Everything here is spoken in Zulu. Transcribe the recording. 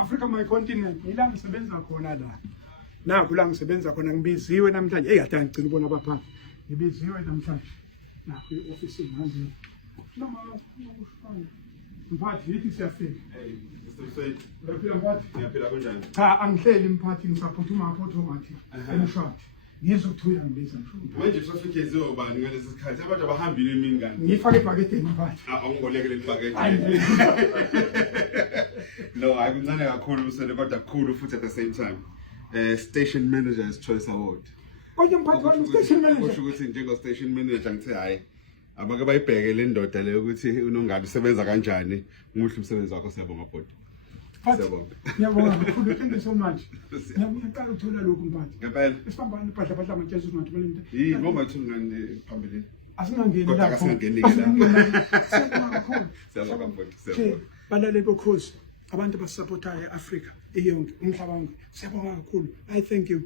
Africa my continent ila ngisebenza khona la nakho la ngisebenza khona ngibiziwe namhlanje ade ngicela ubona abaphathi ngibiziwe namhlanje nakho ioffice ngihambile noma ukushona mphathi yithi siyafika Ngiyaphila kanjani? cha angihleli mphathi ngisaphuthuma automatic emshwathi ngizothuya ngibiza Manje sofike zobani ngalesi sikhathi abantu abahambile emini kanti. ngifake ibhaketheni mphathi Awungolekele ibhakede. No, akuncane kakhulu usele kodwa kukhulu futhi at the same time. Station Manager's Choice Award. konke mphathi wami station manager Kusho ukuthi njengo station manager ngithe hayi abake bayibheke le ndoda leyo ukuthi unongalo usebenza kanjani umuhle umsebenzi wakho siyabonga bodi. Siyabonga. ngiyabonga kakhulu thank you so much ngiyaqala ukuthola lokhu mphathi Ngempela. isibambane impahla phahla amatshezi unathumela into Yini ngoma thungani phambili. asingangeni Kodwa lapho asingangeni la. siyabonga bodi. Siyabonga. balaleli bokhozi abantu abasupportayo eAfrica iyonke umhlaba wonke siyabonga kakhulu I thank you